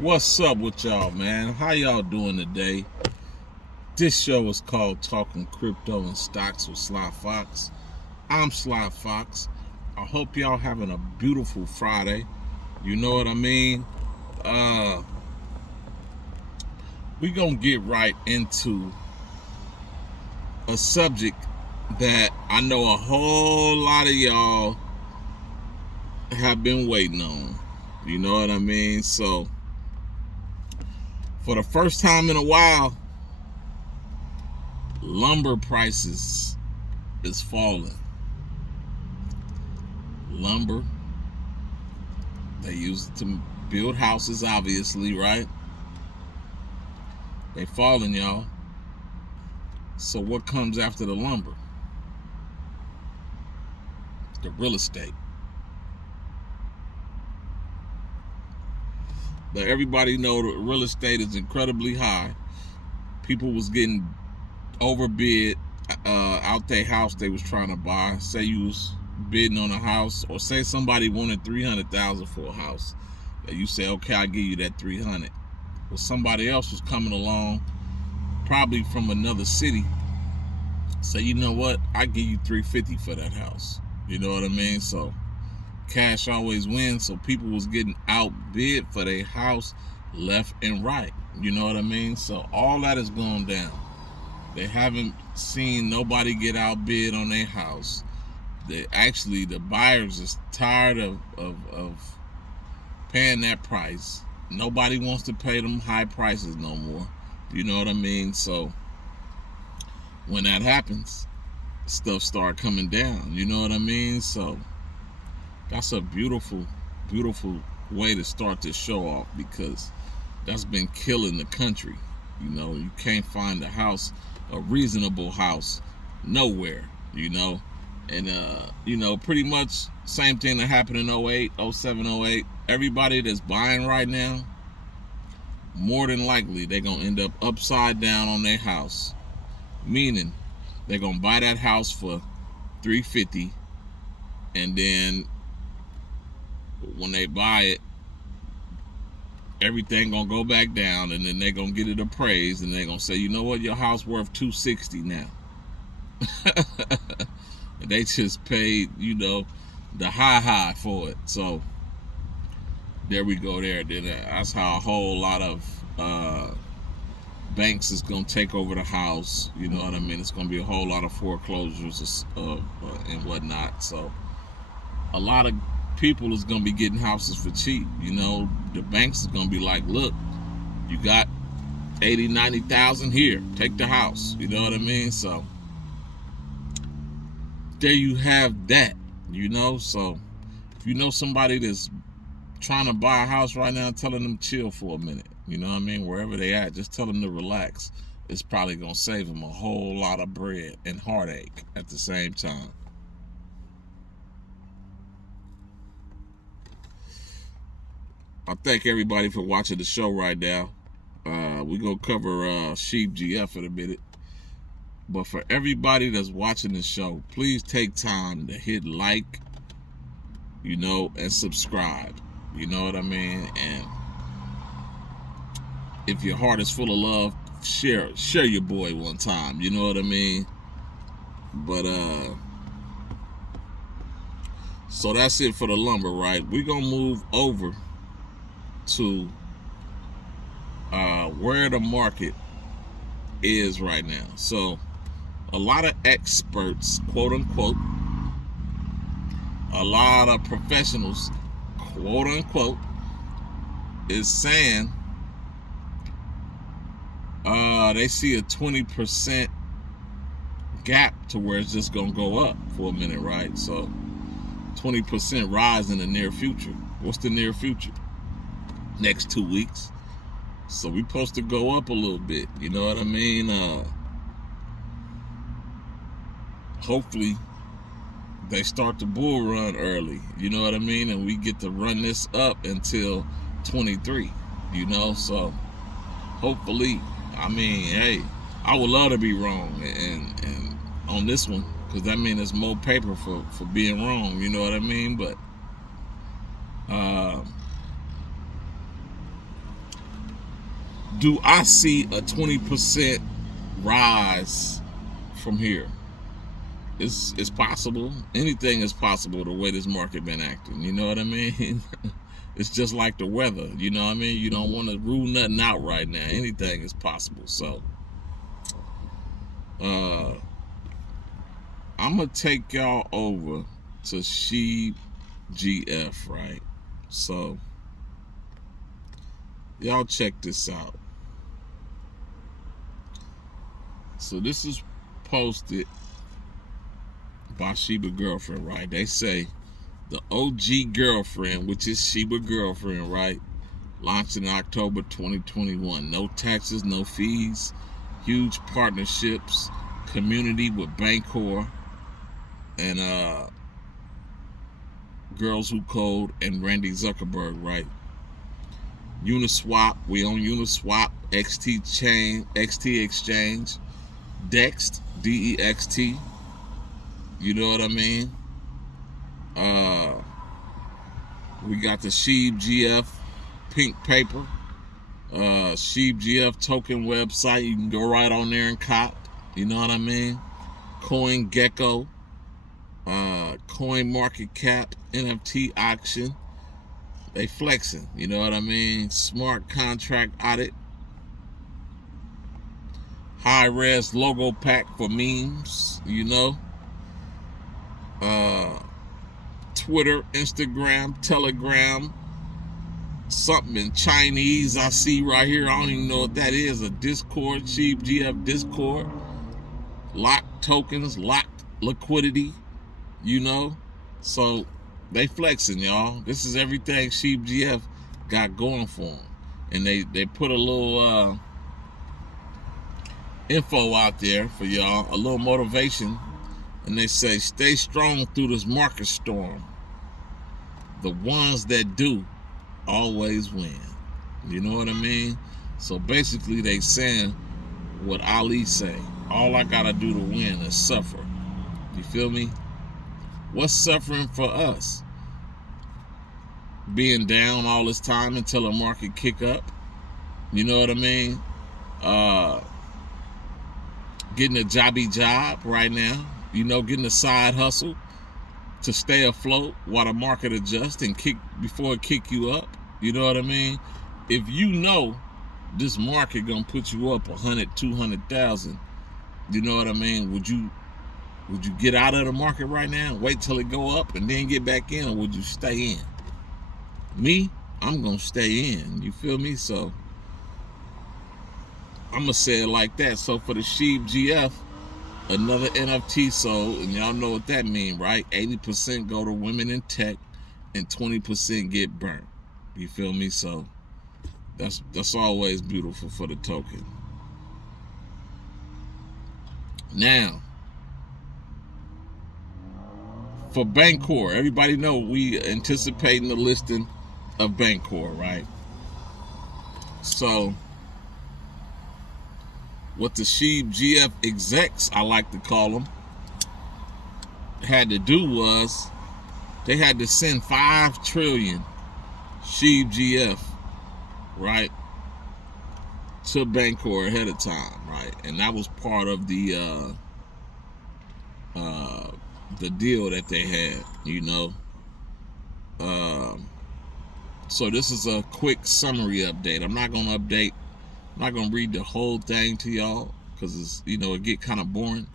What's up with y'all, man? How y'all doing today? This show is called Talkin Crypto and Stocks with Sly Fox. I'm Sly Fox. I hope y'all having a beautiful Friday. You know what I mean? We gonna get right into a subject that I know a whole lot of y'all have been waiting on. You know what I mean? So, for the first time in a while, lumber prices is falling. Lumber, they use it to build houses, obviously, right? They falling, y'all. So what comes after the lumber? The real estate. But everybody know that real estate is incredibly high. People was getting overbid out their house they was trying to buy. Say you was bidding on a house, or say somebody wanted $300,000 for a house, and you say, okay, I'll give you that $300,000. Well, somebody else was coming along, probably from another city, say, you know what, I give you $350,000 for that house. You know what I mean? So cash always wins. So people was getting outbid for their house left and right. You know what I mean? So all that is going down. They haven't seen nobody get outbid on their house. The buyers is tired of paying that price. Nobody wants to pay them high prices no more. You know what I mean? So when that happens, stuff start coming down. You know what I mean? So that's a beautiful, beautiful way to start this show off, because that's been killing the country. You know, you can't find a reasonable house nowhere, you know. And you know, pretty much same thing that happened in 08, 07, 08. Everybody that's buying right now, more than likely they're gonna end up upside down on their house. Meaning they're gonna buy that house for $350,000, and then when they buy it, everything gonna go back down, and then they're gonna get it appraised, and they're gonna say, you know what, your house worth $260,000 now. They just paid, you know, the high for it. So there we go there. That's how a whole lot of banks is gonna take over the house. You know what I mean? It's gonna be a whole lot of foreclosures and whatnot. So a lot of people is gonna be getting houses for cheap. You know, the banks is gonna be like, look, you got 80, 90,000 here, take the house. You know what I mean? So there you have that. You know, so if you know somebody that's trying to buy a house right now, telling them chill for a minute. You know what I mean? Wherever they at, just tell them to relax. It's probably gonna save them a whole lot of bread and heartache at the same time. I thank everybody for watching the show right now. We're going to cover Sheep GF in a minute. But for everybody that's watching the show, please take time to hit like, you know, and subscribe. You know what I mean? And if your heart is full of love, share your boy one time. You know what I mean? But, so that's it for the lumber, right? We're going to move over to where the market is right now. So a lot of experts, quote unquote, a lot of professionals, quote unquote, is saying they see a 20% gap to where it's just gonna go up for a minute, right? So 20% rise in the near future. What's the near future? Next 2 weeks. So we supposed to go up a little bit. You know what I mean? Hopefully they start the bull run early. You know what I mean? And we get to run this up until 23. You know, so hopefully, I mean, hey, I would love to be wrong and on this one, because that means there's more paper for being wrong. You know what I mean? But Do I see a 20% rise from here? It's possible. Anything is possible the way this market been acting. You know what I mean? It's just like the weather. You know what I mean? You don't want to rule nothing out right now. Anything is possible. So I'm gonna take y'all over to SHIB GF, right? So y'all check this out. So this is posted by Shiba Girlfriend, right? They say the OG Girlfriend, which is Shiba Girlfriend, right? Launched in October 2021. No taxes, no fees, huge partnerships, community with Bancor and Girls Who Code and Randy Zuckerberg, right? Uniswap, we own Uniswap, XT Exchange, Dext, DEXT. You know what I mean? We got the SHIB GF pink paper, SHIB GF token website. You can go right on there and cop. You know what I mean? CoinGecko, Coin Market Cap, NFT auction. They flexing. You know what I mean? Smart contract audit. High res logo pack for memes. You know. Twitter, Instagram, Telegram, something in Chinese I see right here. I don't even know what that is. A Discord, SHIB GF Discord. Locked tokens, locked liquidity, you know. So they flexing, y'all. This is everything SHIB GF got going for them. And they put a little info out there for y'all, a little motivation. And they say, stay strong through this market storm. The ones that do always win. You know what I mean? So basically they saying what Ali say. All I gotta do to win is suffer. You feel me? What's suffering for us? Being down all this time until the market kick up. You know what I mean? Getting a jobby job right now. You know, getting a side hustle to stay afloat while the market adjusts and kick before it kick you up. You know what I mean? If you know this market gonna put you up 100, 200,000, you know what I mean? Would you get out of the market right now, wait till it go up and then get back in, or would you stay in? Me, I'm gonna stay in. You feel me? So I'm gonna say it like that. So for the SHIB GF, another NFT sold, and y'all know what that mean, right? 80% go to women in tech and 20% get burnt. You feel me? So that's always beautiful for the token. Now, for Bancor, everybody know we anticipating the listing of Bancor, right? So what the SHIB GF execs, I like to call them, had to do was they had to send 5 trillion SHIB GF, right, to Bancor ahead of time, right? And that was part of the deal that they had, you know. So this is a quick summary update. I'm not gonna read the whole thing to y'all because it's, you know, it get kind of boring,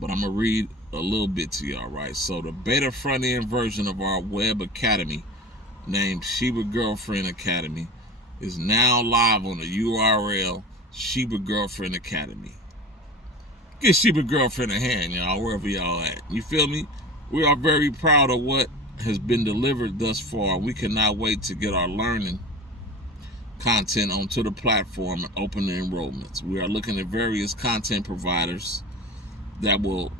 but I'm gonna read a little bit to y'all, right? So the beta front end version of our web academy named Shiba Girlfriend Academy is now live on the URL Shiba Girlfriend Academy. Get Shiba Girlfriend a hand, y'all, wherever y'all at. You feel me? We are very proud of what has been delivered thus far. We cannot wait to get our learning content onto the platform and open the enrollments. We are looking at various content providers that will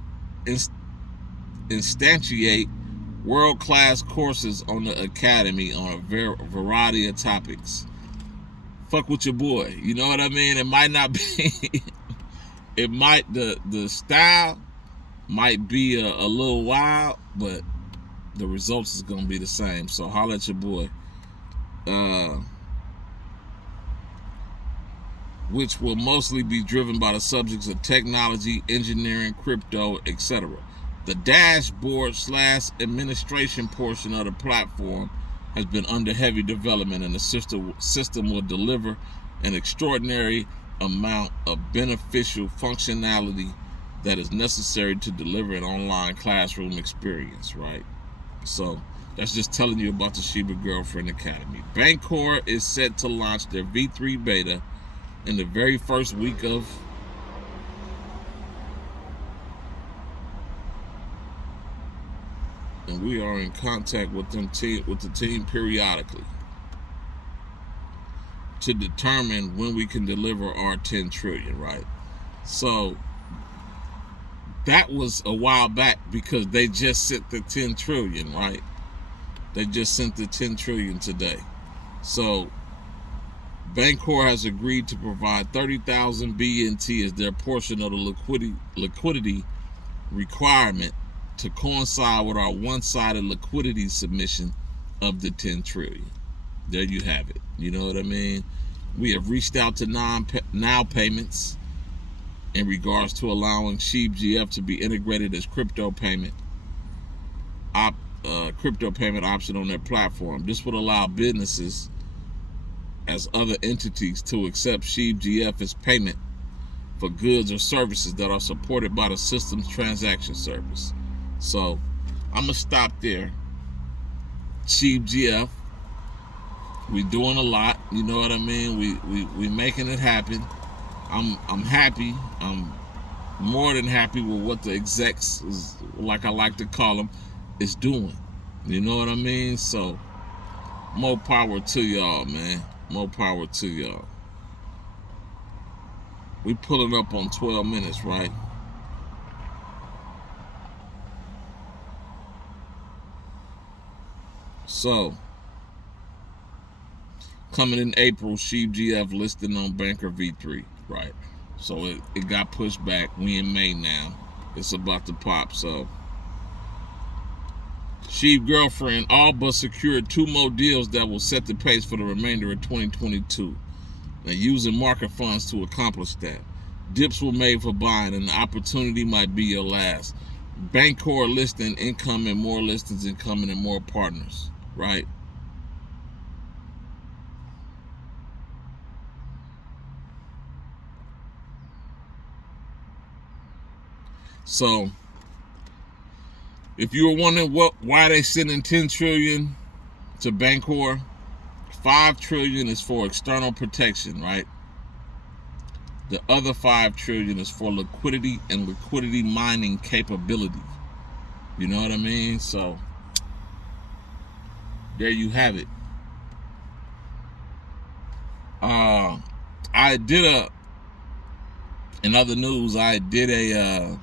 instantiate world-class courses on the academy on a variety of topics. Fuck with your boy. You know what I mean? It might not be it might, the style might be a little wild, but the results is gonna be the same. So holla at your boy. which will mostly be driven by the subjects of technology, engineering, crypto, etc. The dashboard / administration portion of the platform has been under heavy development, and the system will deliver an extraordinary amount of beneficial functionality that is necessary to deliver an online classroom experience, right? So that's just telling you about the Sheba Girlfriend Academy. Bancor is set to launch their V3 beta in the very first week of and we are in contact with the team periodically to determine when we can deliver our 10 trillion, right? So that was a while back because they just sent the 10 trillion, right? They just sent the 10 trillion today. So Bancor has agreed to provide 30,000 BNT as their portion of the liquidity requirement to coincide with our one-sided liquidity submission of the 10 trillion. There you have it. You know what I mean? We have reached out to now payments in regards to allowing SheepGF to be integrated as crypto payment option on their platform. This would allow businesses as other entities to accept SheepGF as payment for goods or services that are supported by the system's transaction service. So I'm gonna stop there. SheepGF, we doing a lot. You know what I mean? We making it happen. I'm happy. I'm more than happy with what the execs, is, like I like to call them, is doing. You know what I mean? So more power to y'all, man. More power to y'all. We pulling up on 12 minutes, right? So coming in April, SheepGF listed on Bancor V3, right? So it got pushed back. We in May now. It's about to pop. So Sheep Girlfriend all but secured 2 more deals that will set the pace for the remainder of 2022. Now, using market funds to accomplish that. Dips were made for buying, and the opportunity might be your last. Bancor listing income and more listings incoming and more partners, right? So if you were wondering why they sending 10 trillion to Bancor, 5 trillion is for external protection, right? The other 5 trillion is for liquidity and liquidity mining capability. You know what I mean? So there you have it. I did in other news, I did a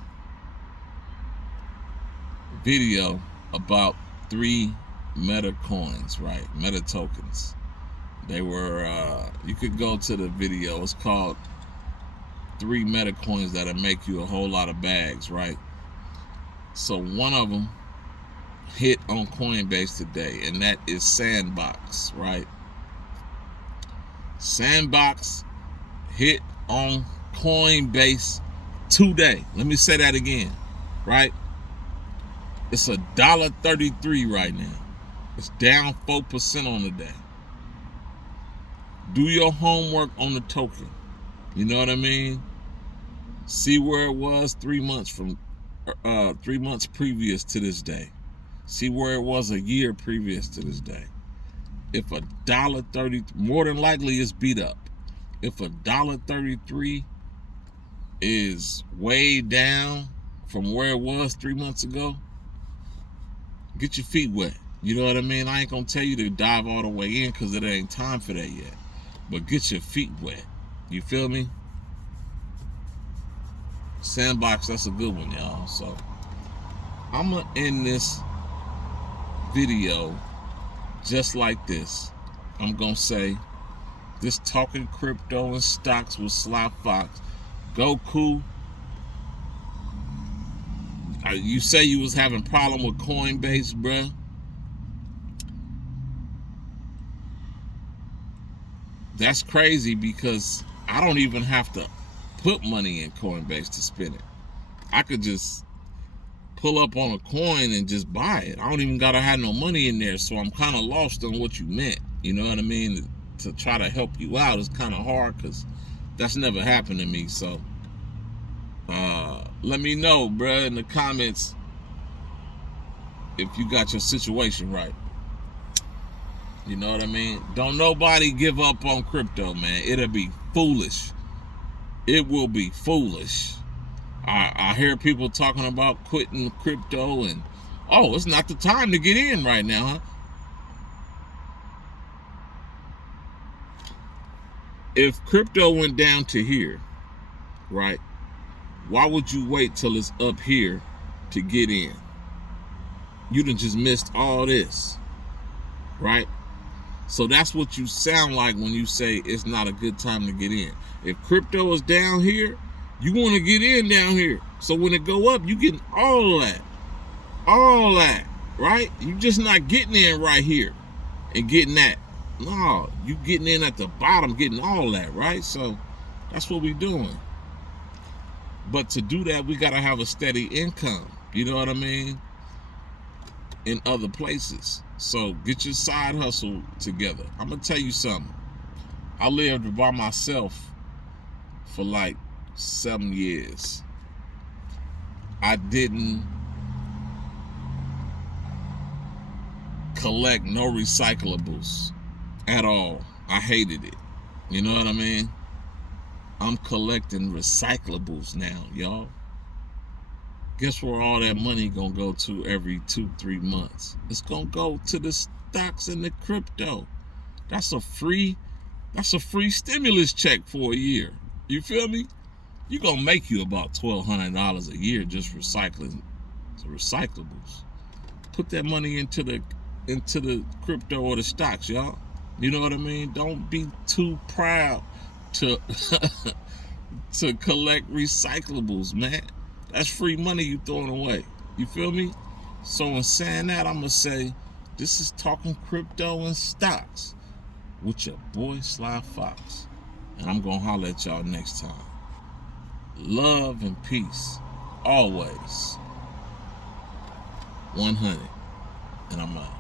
video about 3 meta coins, right? Meta tokens. They were, you could go to the video. It's called 3 meta coins that'll make you a whole lot of bags, right? So one of them hit on Coinbase today, and that is Sandbox, right? Sandbox hit on Coinbase today. Let me say that again, right? It's $1.33 right now. It's down 4% on the day. Do your homework on the token. You know what I mean? See where it was 3 months from 3 months previous to this day. See where it was a year previous to this day. If $1.30, more than likely it's beat up. If $1.33 is way down from where it was 3 months ago, get your feet wet. You know what I mean? I ain't gonna tell you to dive all the way in because it ain't time for that yet. But get your feet wet. You feel me? Sandbox, that's a good one, y'all. So I'm gonna end this video just like this. I'm gonna say this Talking Crypto and Stocks with Sly Fox. Goku, you say you was having problem with Coinbase, bruh. That's crazy because I don't even have to put money in Coinbase to spin it. I could just pull up on a coin and just buy it. I don't even gotta have no money in there, so I'm kind of lost on what you meant. You know what I mean? To try to help you out is kind of hard because that's never happened to me. So let me know, bruh, in the comments if you got your situation right. You know what I mean? Don't nobody give up on crypto, man. It'll be foolish. It will be foolish. I hear people talking about quitting crypto and, oh, it's not the time to get in right now, huh? If crypto went down to here, right, why would you wait till it's up here to get in? You done just missed all this, right? So that's what you sound like when you say it's not a good time to get in. If crypto is down here, you want to get in down here. So when it go up, you getting all that, right? You just not getting in right here and getting that. No, you getting in at the bottom, getting all that, right? So that's what we doing. But to do that, we got to have a steady income. You know what I mean? In other places. So get your side hustle together. I'm going to tell you something. I lived by myself for like 7 years. I didn't collect no recyclables at all. I hated it. You know what I mean? I'm collecting recyclables now, y'all. Guess where all that money gonna go to every 2-3 months? It's gonna go to the stocks and the crypto. That's a free stimulus check for a year. You feel me? You gonna make you about $1,200 a year just recycling the recyclables. Put that money into the crypto or the stocks, y'all. You know what I mean? Don't be too proud to to collect recyclables, man. That's free money you throwing away. You feel me? So in saying that, I'm gonna say this is Talking Crypto and Stocks with your boy Sly Fox, and I'm gonna holler at y'all next time. Love and peace, always. 100, and I'm out.